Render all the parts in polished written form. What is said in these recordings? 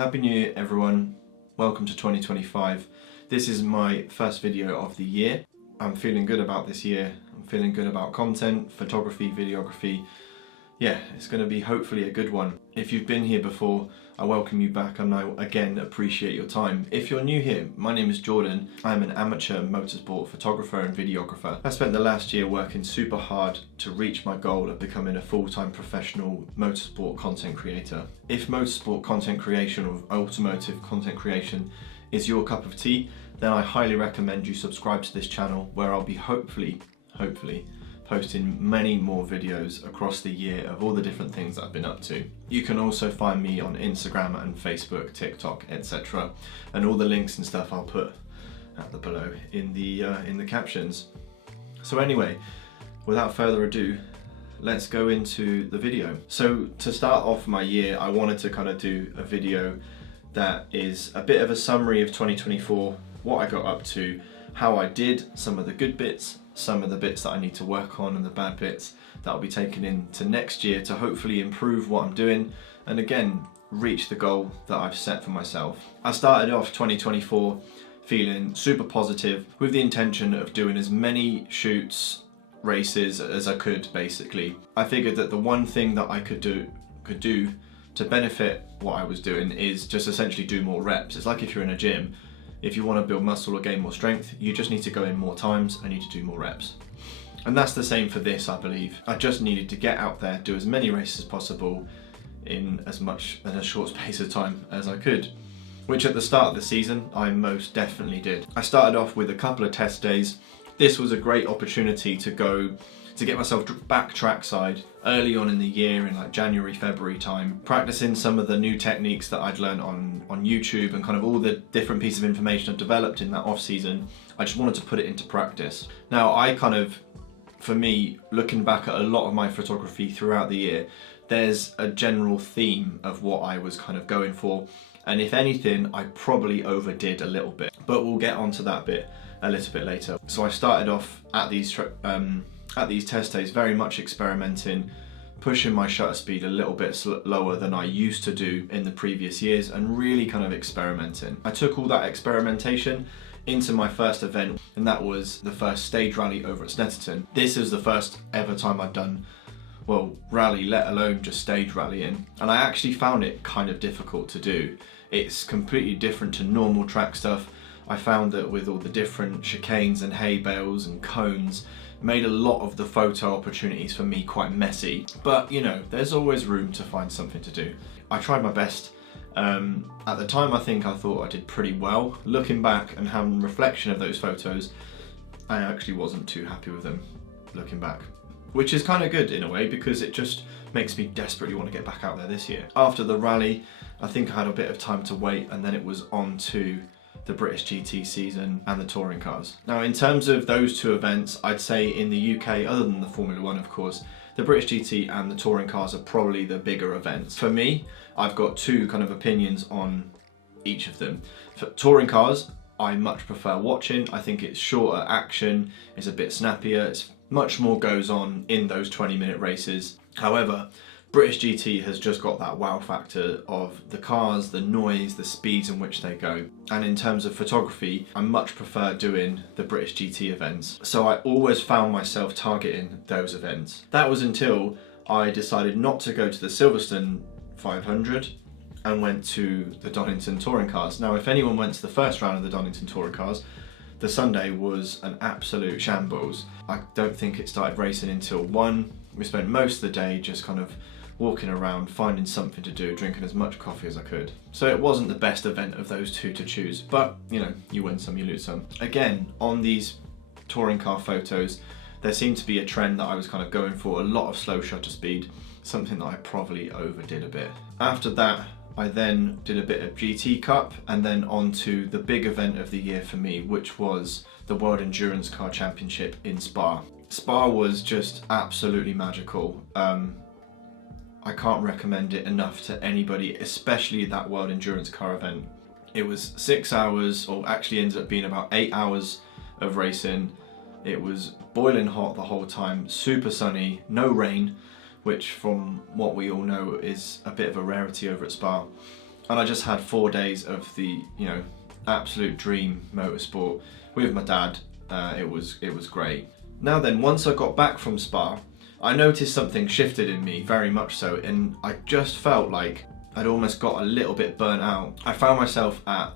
Happy New Year everyone, welcome to 2025. This is my first video of the year. I'm feeling good about this year, I'm feeling good about content, photography, videography. Yeah, it's going to be hopefully a good one. If you've been here before, I welcome you back and I again appreciate your time. If you're new here, my name is Jordan. I'm an amateur motorsport photographer and videographer. I spent the last year working super hard to reach my goal of becoming a full-time professional motorsport content creator. If motorsport content creation or automotive content creation is your cup of tea, then I highly recommend you subscribe to this channel where I'll be hopefully posting many more videos across the year of all the different things that I've been up to. You can also find me on Instagram and Facebook, TikTok, etc. And all the links and stuff I'll put at the below in the captions. So anyway, without further ado, let's go into the video. So to start off my year, I wanted to kind of do a video that is a bit of a summary of 2024, what I got up to, how I did, some of the good bits, some of the bits that I need to work on, and the bad bits that I'll be taking into next year to hopefully improve what I'm doing and again reach the goal that I've set for myself. I started off 2024 feeling super positive with the intention of doing as many shoots, races as I could basically. I figured that the one thing that I could do to benefit what I was doing is just essentially do more reps. It's like if you're in a gym. If you want to build muscle or gain more strength, you just need to go in more times and need to do more reps. And that's the same for this, I believe. I just needed to get out there, do as many races as possible in a short space of time as I could, which at the start of the season, I most definitely did. I started off with a couple of test days. This was a great opportunity to get myself back trackside early on in the year in like January, February time, practicing some of the new techniques that I'd learned on YouTube and kind of all the different pieces of information I've developed in that off season. I just wanted to put it into practice. Now for me, looking back at a lot of my photography throughout the year, there's a general theme of what I was kind of going for. And if anything, I probably overdid a little bit, but we'll get onto that bit a little bit later. So I started off at these test days very much experimenting, pushing my shutter speed a little bit lower than I used to do in the previous years and really kind of experimenting. I took all that experimentation into my first event, and that was the first stage rally over at Snetterton. This is the first ever time I've done, well, rally, let alone just stage rallying, and I actually found it kind of difficult to do. It's completely different to normal track stuff. I found that with all the different chicanes and hay bales and cones, made a lot of the photo opportunities for me quite messy, but you know, there's always room to find something to do. I tried my best. At the time, I thought I did pretty well. Looking back and having reflection of those photos, I actually wasn't too happy with them looking back, which is kind of good in a way because it just makes me desperately want to get back out there this year. After the rally, I think I had a bit of time to wait, and then it was on to the British GT season and the touring cars. Now in terms of those two events, I'd say in the UK, other than the Formula 1 of course, the British GT and the touring cars are probably the bigger events. For me, I've got two kind of opinions on each of them. For touring cars, I much prefer watching. I think it's shorter action, it's a bit snappier, it's much more goes on in those 20-minute races. However, British GT has just got that wow factor of the cars, the noise, the speeds in which they go. And in terms of photography, I much prefer doing the British GT events. So I always found myself targeting those events. That was until I decided not to go to the Silverstone 500 and went to the Donington touring cars. Now, if anyone went to the first round of the Donington touring cars, the Sunday was an absolute shambles. I don't think it started racing until 1. We spent most of the day just kind of walking around, finding something to do, drinking as much coffee as I could. So it wasn't the best event of those two to choose, but you know, you win some, you lose some. Again, on these touring car photos, there seemed to be a trend that I was kind of going for, a lot of slow shutter speed, something that I probably overdid a bit. After that, I then did a bit of GT Cup and then on to the big event of the year for me, which was the World Endurance Car Championship in Spa. Spa was just absolutely magical. I can't recommend it enough to anybody, especially that World Endurance Car event. It was 6 hours, or actually ended up being about 8 hours of racing. It was boiling hot the whole time, super sunny, no rain, which from what we all know is a bit of a rarity over at Spa. and I just had 4 days of the, you know, absolute dream motorsport with my dad. It was great. Now then, once I got back from Spa, I noticed something shifted in me, very much so, and I just felt like I'd almost got a little bit burnt out. I found myself at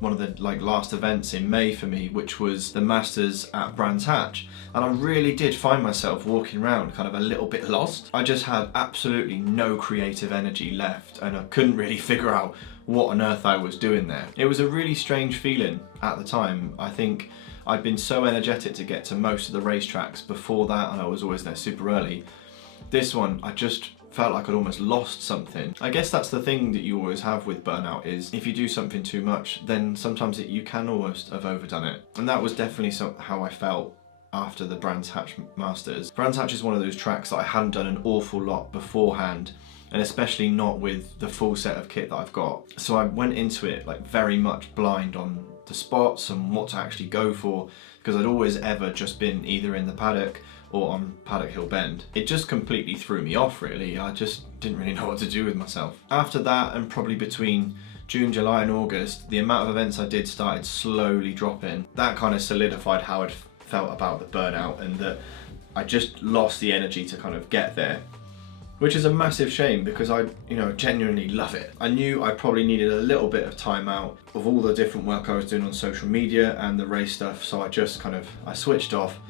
one of the last events in May for me, which was the Masters at Brands Hatch, and I really did find myself walking around kind of a little bit lost. I just had absolutely no creative energy left, and I couldn't really figure out what on earth I was doing there. It was a really strange feeling at the time. I think I'd been so energetic to get to most of the racetracks before that, and I was always there super early. This one, I just felt like I'd almost lost something. I guess that's the thing that you always have with burnout, is if you do something too much, then sometimes you can almost have overdone it. And that was definitely how I felt after the Brands Hatch Masters. Brands Hatch is one of those tracks that I hadn't done an awful lot beforehand, and especially not with the full set of kit that I've got. So I went into it like very much blind on the spots and what to actually go for, because I'd always ever just been either in the paddock or on Paddock Hill Bend. It just completely threw me off, really. I just didn't really know what to do with myself. After that, and probably between June, July and August, the amount of events I did started slowly dropping. That kind of solidified how I'd felt about the burnout, and that I just lost the energy to kind of get there. Which is a massive shame, because I, genuinely love it. I knew I probably needed a little bit of time out of all the different work I was doing on social media and the race stuff, so I just I switched off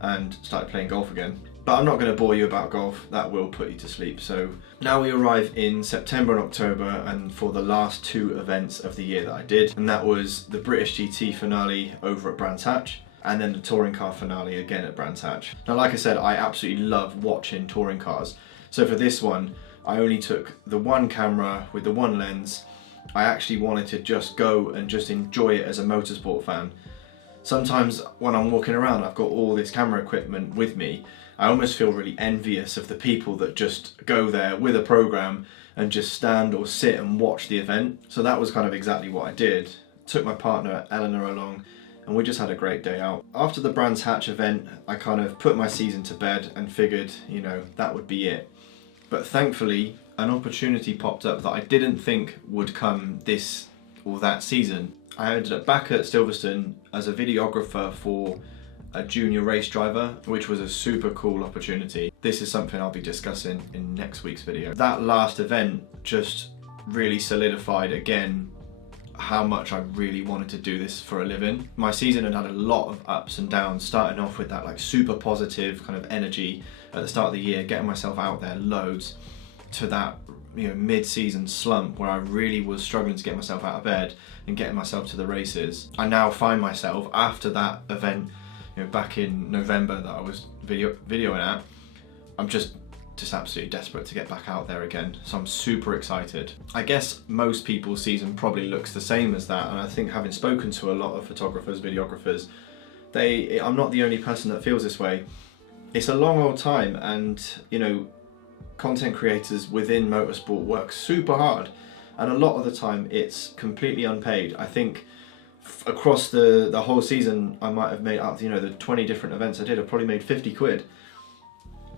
and started playing golf again. But I'm not going to bore you about golf, that will put you to sleep. So now we arrive in September and October, and for the last 2 events of the year that I did, and that was the British GT finale over at Brands Hatch, and then the touring car finale again at Brands Hatch. Now, like I said, I absolutely love watching touring cars. So for this one, I only took the one camera with the one lens. I actually wanted to just go and just enjoy it as a motorsport fan. Sometimes when I'm walking around, I've got all this camera equipment with me. I almost feel really envious of the people that just go there with a program and just stand or sit and watch the event. So that was kind of exactly what I did. Took my partner Eleanor along, and we just had a great day out. After the Brands Hatch event, I kind of put my season to bed and figured, that would be it. But thankfully, an opportunity popped up that I didn't think would come this or that season. I ended up back at Silverstone as a videographer for a junior race driver, which was a super cool opportunity. This is something I'll be discussing in next week's video. That last event just really solidified again how much I really wanted to do this for a living. My season had a lot of ups and downs, starting off with that super positive kind of energy at the start of the year, getting myself out there loads, to that mid-season slump where I really was struggling to get myself out of bed and getting myself to the races. I now find myself, after that event back in November that I was videoing at, I'm just absolutely desperate to get back out there again. So I'm super excited. I guess most people's season probably looks the same as that, and I think, having spoken to a lot of photographers, videographers, I'm not the only person that feels this way. It's a long old time, and content creators within motorsport work super hard, and a lot of the time it's completely unpaid. I think across the whole season I might have made up, the 20 different events I did, I probably made 50 quid.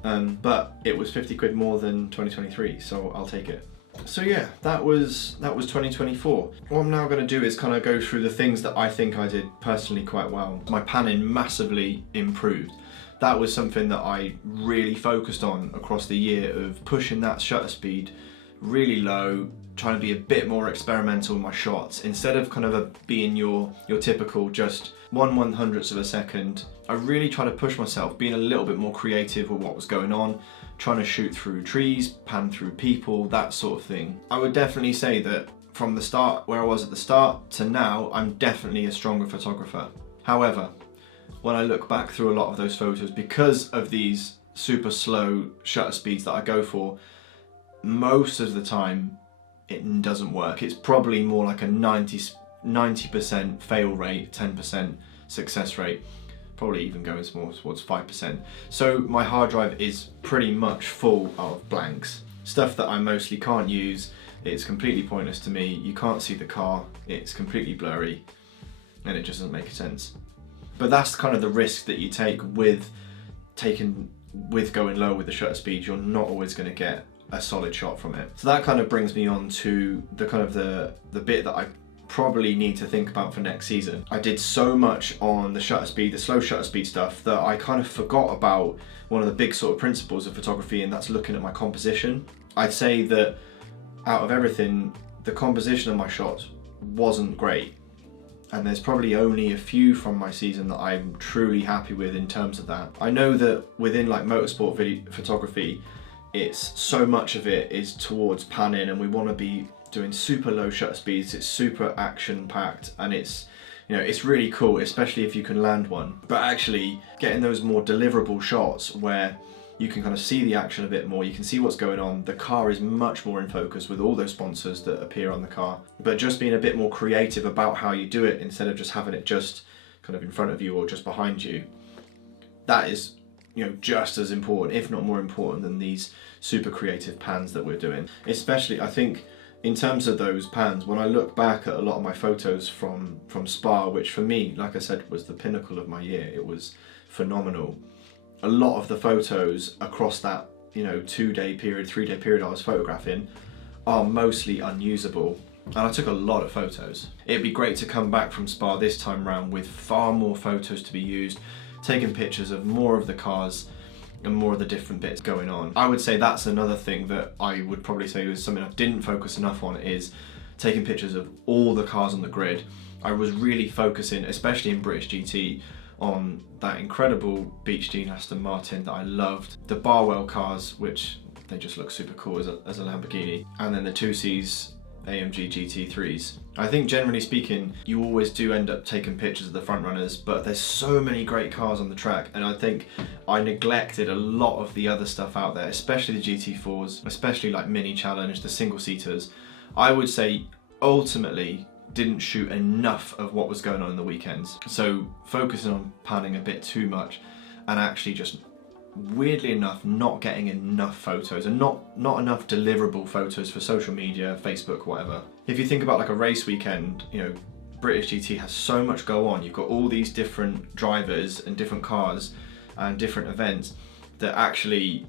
But it was 50 quid more than 2023, so I'll take it. So yeah, that was 2024. What I'm now going to do is kind of go through the things that I think I did personally quite well. My panning massively improved. That was something that I really focused on across the year, of pushing that shutter speed really low, trying to be a bit more experimental in my shots. Instead of kind of being your typical just 1/100th of a second, I really try to push myself, being a little bit more creative with what was going on, trying to shoot through trees, pan through people, that sort of thing. I would definitely say that from the start, where I was at the start, to now, I'm definitely a stronger photographer. However, when I look back through a lot of those photos, because of these super slow shutter speeds that I go for, most of the time it doesn't work. It's probably more like a 90% fail rate, 10% success rate, probably even going more towards 5%. So my hard drive is pretty much full of blanks. Stuff that I mostly can't use. It's completely pointless to me. You can't see the car, it's completely blurry, and it just doesn't make sense. But that's kind of the risk that you take with going low with the shutter speed. You're not always going to get a solid shot from it. So that kind of brings me on to the bit that I probably need to think about for next season. I did so much on the shutter speed, the slow shutter speed stuff, that I kind of forgot about one of the big sort of principles of photography, and that's looking at my composition. I'd say that out of everything, the composition of my shots wasn't great. And there's probably only a few from my season that I'm truly happy with in terms of that. I know that within like motorsport video photography, it's so much of it is towards panning, and we want to be doing super low shutter speeds. It's super action packed, and it's, you know, it's really cool, especially if you can land one. But actually getting those more deliverable shots where you can kind of see the action a bit more, you can see what's going on, the car is much more in focus with all those sponsors that appear on the car, but just being a bit more creative about how you do it instead of just having it just kind of in front of you or just behind you. That is, you know, just as important, if not more important, than these super creative pans that we're doing. Especially, I think, in terms of those pans, when I look back at a lot of my photos from Spa, which for me, like I said, was the pinnacle of my year, it was phenomenal. A lot of the photos across that, you know, 2-day period, 3-day period I was photographing are mostly unusable. And I took a lot of photos. It'd be great to come back from Spa this time round with far more photos to be used, taking pictures of more of the cars and more of the different bits going on. I would say that's another thing that I would probably say was something I didn't focus enough on, is taking pictures of all the cars on the grid. I was really focusing, especially in British GT, on that incredible Beach Jean Aston Martin that I loved, the Barwell cars, which they just look super cool as a Lamborghini, and then the 2Cs AMG GT3s. I think generally speaking, you always do end up taking pictures of the front runners, but there's so many great cars on the track, and I think I neglected a lot of the other stuff out there, especially the GT4s, especially like Mini Challenge, the single seaters. I would say ultimately didn't shoot enough of what was going on in the weekends. So focusing on panning a bit too much, and actually just weirdly enough not getting enough photos, and not enough deliverable photos for social media, Facebook, whatever. If you think about like a race weekend, you know, British GT has so much go on. You've got all these different drivers and different cars and different events that actually,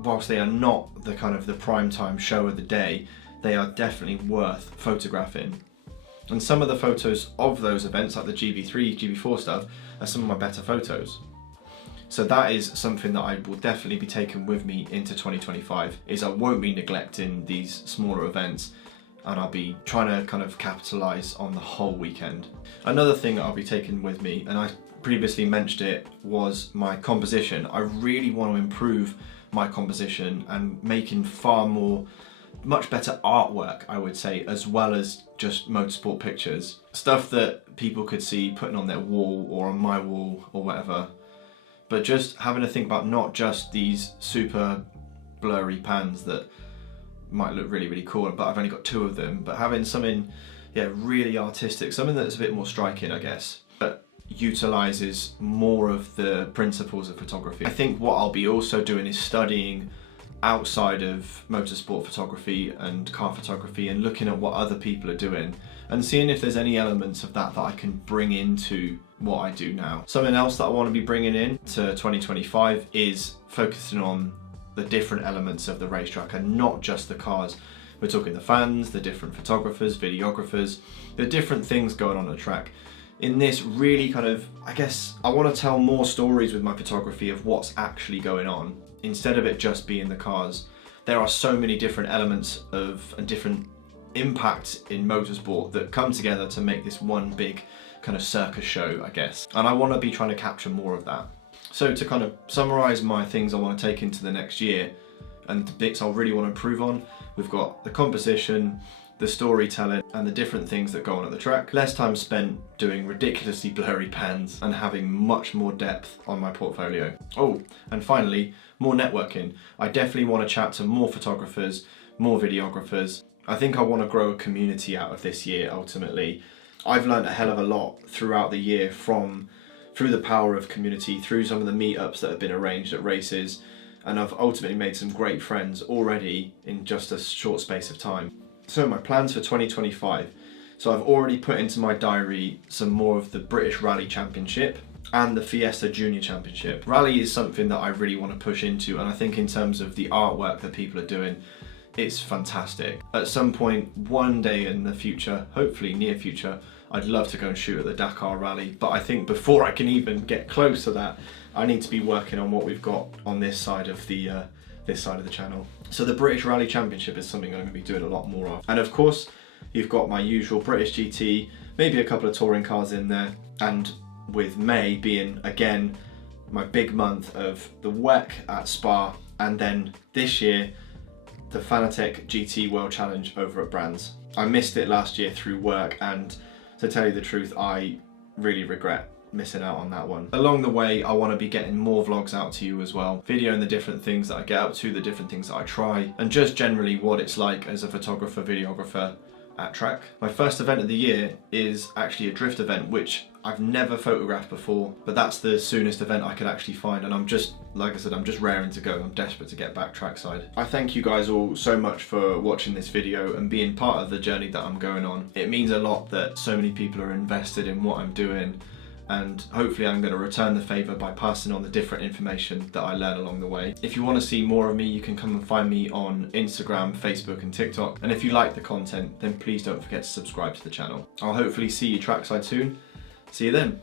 whilst they are not the kind of the prime time show of the day, they are definitely worth photographing. And some of the photos of those events, like the GB3, GB4 stuff, are some of my better photos. So that is something that I will definitely be taking with me into 2025, is I won't be neglecting these smaller events, and I'll be trying to kind of capitalise on the whole weekend. Another thing that I'll be taking with me, and I previously mentioned it, was my composition. I really want to improve my composition and making much better artwork, I would say, as well as just motorsport pictures. Stuff that people could see putting on their wall or on my wall or whatever. But just having to think about not just these super blurry pans that might look really, really cool, but I've only got 2 of them, but having something, yeah, really artistic, something that's a bit more striking, I guess, that utilises more of the principles of photography. I think what I'll be also doing is studying outside of motorsport photography and car photography, and looking at what other people are doing and seeing if there's any elements of that I can bring into what I do now. Something else that I want to be bringing in to 2025 is focusing on the different elements of the racetrack, and not just the cars. We're talking the fans, the different photographers, videographers, the different things going on the track. In this really kind of, I guess, I want to tell more stories with my photography of what's actually going on, instead of it just being the cars. There are so many different elements and different impacts in motorsport that come together to make this one big kind of circus show, I guess. And I want to be trying to capture more of that. So to kind of summarise my things I want to take into the next year, and the bits I really want to improve on, we've got the composition, the storytelling, and the different things that go on at the track. Less time spent doing ridiculously blurry pans, and having much more depth on my portfolio. Oh, and finally, more networking. I definitely want to chat to more photographers, more videographers. I think I want to grow a community out of this year, ultimately. I've learned a hell of a lot throughout the year through the power of community, through some of the meetups that have been arranged at races, and I've ultimately made some great friends already in just a short space of time. So my plans for 2025. So I've already put into my diary some more of the British Rally Championship. and the Fiesta Junior Championship. Rally is something that I really want to push into, and I think in terms of the artwork that people are doing, it's fantastic. At some point, one day in the future, hopefully near future, I'd love to go and shoot at the Dakar Rally, but I think before I can even get close to that, I need to be working on what we've got on this side of the channel. So the British Rally Championship is something I'm going to be doing a lot more of. And of course, you've got my usual British GT, maybe a couple of touring cars in there, and with May being, again, my big month of the WEC at Spa, and then this year, the Fanatec GT World Challenge over at Brands. I missed it last year through work, and to tell you the truth, I really regret missing out on that one. Along the way, I want to be getting more vlogs out to you as well, videoing the different things that I get up to, the different things that I try, and just generally what it's like as a photographer, videographer at track. My first event of the year is actually a drift event, which I've never photographed before, but that's the soonest event I could actually find, and I'm just, like I said, I'm just raring to go. I'm desperate to get back trackside. I thank you guys all so much for watching this video and being part of the journey that I'm going on. It means a lot that so many people are invested in what I'm doing, and hopefully I'm going to return the favour by passing on the different information that I learn along the way. If you want to see more of me, you can come and find me on Instagram, Facebook and TikTok, and if you like the content, then please don't forget to subscribe to the channel. I'll hopefully see you trackside soon. See you then.